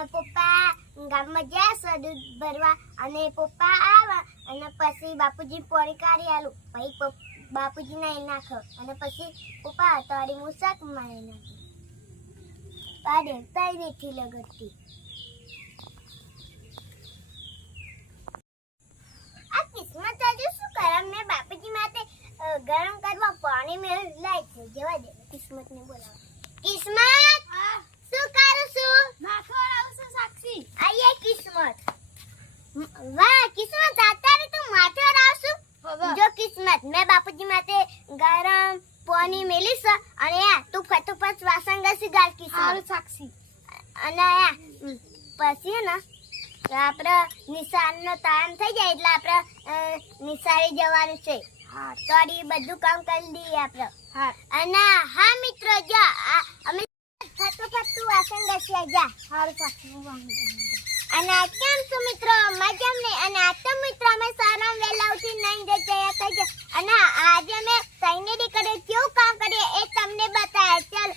અને પપ્પા ગામમાં છે દૂધ ભરવા અને પપ્પા આવા અને પછી બાપુજી પોણી કાઢી આલું. પછી બાપુજી નાઈ નાખો અને પછી પપ્પા તારી હું શાક મારી નાખી. તારે તઈ નથી લગતી આ કિસ્મત આજે શું કરે મેં બાપુજી માટે અ, ગરમ કરવા પાણી મેં લાઈ છે જવા દે કિસ્મત ને બોલાવ કિસ્મત શું કરું છું માથો આવું છું સાક્ષી આઈએ કિસ્મત મ- વાહ કિસ્મત અત્યારે તું માથે આવશું જો કિસ્મત મેં બાપુજી માટે ગરમ પોની મેલીશ અને આ તું ફટોફટ વાસણ ઘસી ગાળ કિસ્મત. સાક્ષી. અને આ પછી ને આપણે નિશાળનો ટાઈમ થઈ જાય એટલે આપણે નિશાળી જવાનું છે. હા તો બધું કામ કરી દઈએ આપણે હા અને હા મિત્રો જો આ અમે ફટોફટ તું વાસણ ઘસી જા. સારું સાક્ષી અને કેમ છો મિત્રો? મજામ ને? અને આ તો મિત્રો અમે સારા ઉઠી નહીં જયા થઈ ગયા અને આજે અમે સૈન્ય દીકરે કેવું કામ કરીએ એ તમને બતાવે ચાલ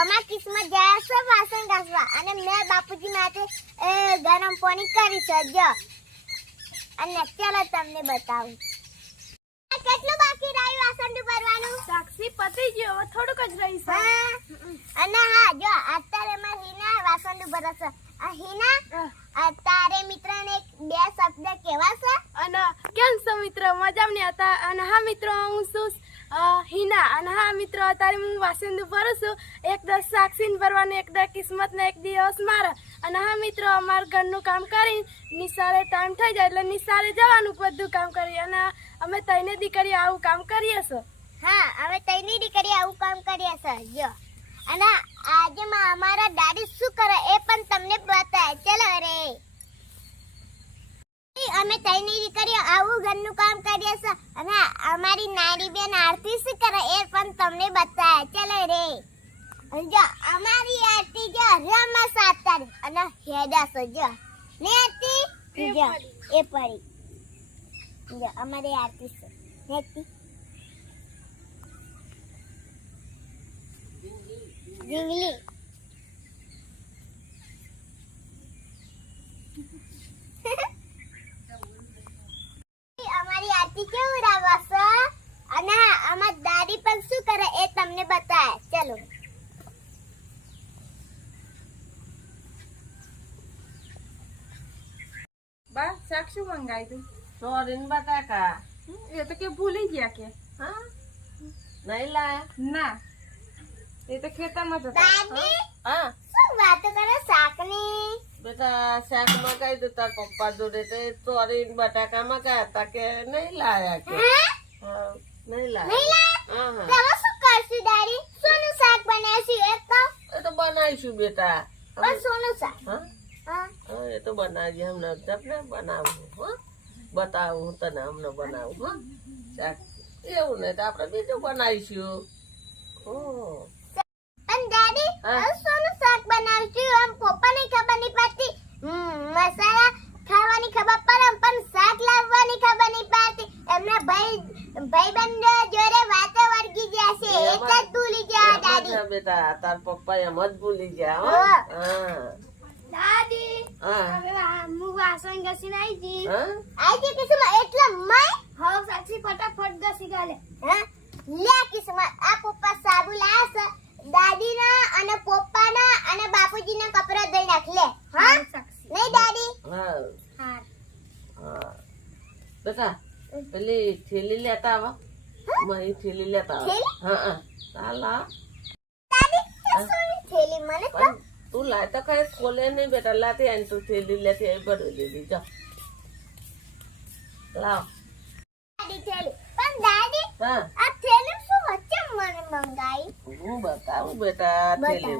અમાર કિસ્મત જાય છે વાસણ ઘાસવા. અને મેં બાપુજી માટે ગરમ પાણી કરી છે જો. અને ચાલો તમને બતાવું. કેટલું બાકી રહ્યું વાસણ ભરવાનું? સાક્ષી પતી ગયો હવે થોડુંક જ રહી છે. અને હા જો અત્યારે મારી હિના વાસણ ભરશે આ હિના? અત્યારે મિત્રને બે શબ્દ કેવા છે? અને કેમ છો મિત્રો? મજામાં હતા અને હા મિત્રો હું છું હિના. અને હા મિત્રો અત્યારે હું વાસણ ભરું છું. એક દસ સાક્ષી ભરવાનું એક દસ કિસ્મત ને એક દિવસ મારે. અને હા મિત્રો અમારા ઘરનું કામ કરી નિશાળે ટાઈમ થઈ જાય એટલે નિશાળે જવાનું બધું કામ કરીએ. અને અમે તઈને દીકરી આવું કામ કરીએ છો હા અમે તૈની દીકરી આવું કામ કરીએ છે જો. અને આજે માં અમારા દાદી શું કરે એ પણ તમને બતાવે ચલો રે. અમે તૈની દીકરીઓ આવું ઘરનું કામ કરીએ છે અને અમારી નાની બેન આરતી શું કરે એ પણ તમને બતાવે ચલો રે. જો અમારી આરતી જો રમા સાતર અને હેડા જો. ને આરતી? એ જો પડી. એ પડી. જો અમારી આરતી છે ને આરતી? જીંગલી અમારી આરતી કેવું રાગવા છે? અને હા અમાર દાદી પણ શું કરે એ તમને બતાવે. ચલો. બા શાક શું મંગાવી તું? સોરીન બટાકા. એ તો કે ભૂલી ગયા કે. હા? નહીં લાયા? ના. એ તો ખેતરમાં જતા દાદી હા? શું વાતો કરો શાકની? બેટા શાક મગાઈ દો તાર પપ્પા જોડે તે સોરીન બટાકા મગાયા હતા કે નહીં લાયા કે? હા, નહીં લાયા. નહીં લાયા? હા હા. શું કરશું દાદી? સોનું શાક બનાવશું એક તો? એ તો બનાવીશું બેટા. પણ સોનું શાક? હા? એ તો બનાવીએ હમણાં તમને બનાવું હા. બતાવું હું તને હમણાં બનાવું હા. શાક. એવું નહીં તો આપણે બીજું બનાવીશું. હમ. દાદી સોનું શાક બનાવશું આમ પપ્પાને ખબર નહીં પડતી. મસાલા ખાવાની ખબર પડે પણ શાક લાવવાની ખબર નહીં પડતી. એમના ભાઈ ભાઈબંધ જોડે વાતો વળગી જશે એક જ ભૂલી ગયા દાદી. બેટા તાર પપ્પા એમ જ ભૂલી ગયા હો. દાદી હવે હું વાસણ ઘસીને આવી જી. હા? આજે કિસ્મત એટલે મય? હવે સાચી ફટાફટ ઘસી ગાલે હા લે કિસ્મત આ પપ્પા સાબુ લાસ દાદીના અને પપ્પાના અને બાપુજીના કપડા ધોઈ નાખ લે હા સાક્ષી નહીં દાદી હા હા હા બેટા પેલી થેલી લેતા આવો. મારી થેલી લેતા આવો. હા હા. થેલી મને તું. લાય તો કઈ ખોલે નહીં બેટા. લાતી આવીને તું થેલી લેતી આવી ભરી દીધી જો લાવ. હા. બતાવું બેટા થેલી.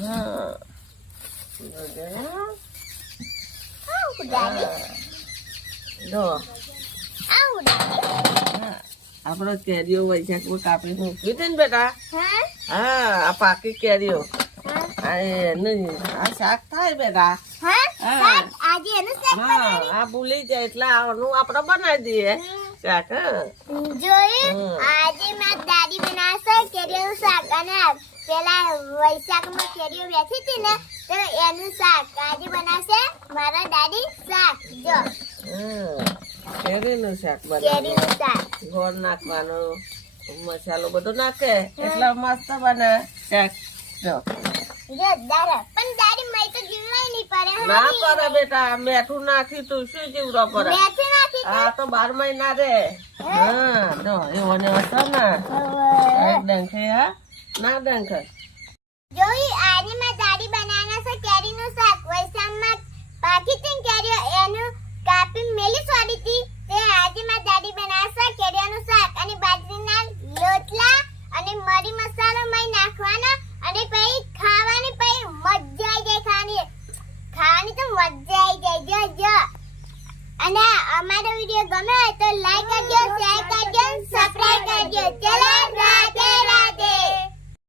હા. જો. આપણો કેરીઓ વૈશાખમાં કાપી મૂકી હતી ને બેટા હા, આ પાકી કેરીઓ. હા આ આ શાક થાય બેટા. હા. હા. શાક આજે એનું શાક હા બનાવ્યું આ ભૂલી જાય, એટલે આનું બનાવી દઈએ. શાક મારી દાદી બનાવશે કેરીનું શાક અને પેલા વૈશાખમાં કેરીઓ બેઠી હતી ને, તો એનું શાક મારા દાદી શાક જો. કેરીનું શાક કેરીનું શાક. ગોળ નાખવાનો મસાલો બધો નાખે. એટલે મસ્ત બને. શાક જો. પણ દાદી મય તો જીવવાય નહીં પડે ના કરે બેટા મીઠું નાખી તું. શું જીવડો પડે? નાખી આ તો બાર મહિના રે. હા? જો એવો ને. હતો ને ડંખે હા? ના ડંખે. જોઈ આજે માં દાદી બનાવવાના છે કેરીનું શાક. વૈશાખમાં પાકી હતી કેરીઓ એનું કાપી મેલી સોડી હતી. તે આજે માં દાદી બનાવશે કેરીઓનું શાક અને બાજરીના લોટલા અને મરી મસાલો મય નાખવાનો અને પછી ખાવાની પછી મજા આવી જાય ખાવાની. ખાવાની તો મજા આવી જાય. જો જો. અને અમારો વીડિયો ગમે તો લાઈક કરજો શેર કરજો સબસ્ક્રાઇબ કરજો. ચલો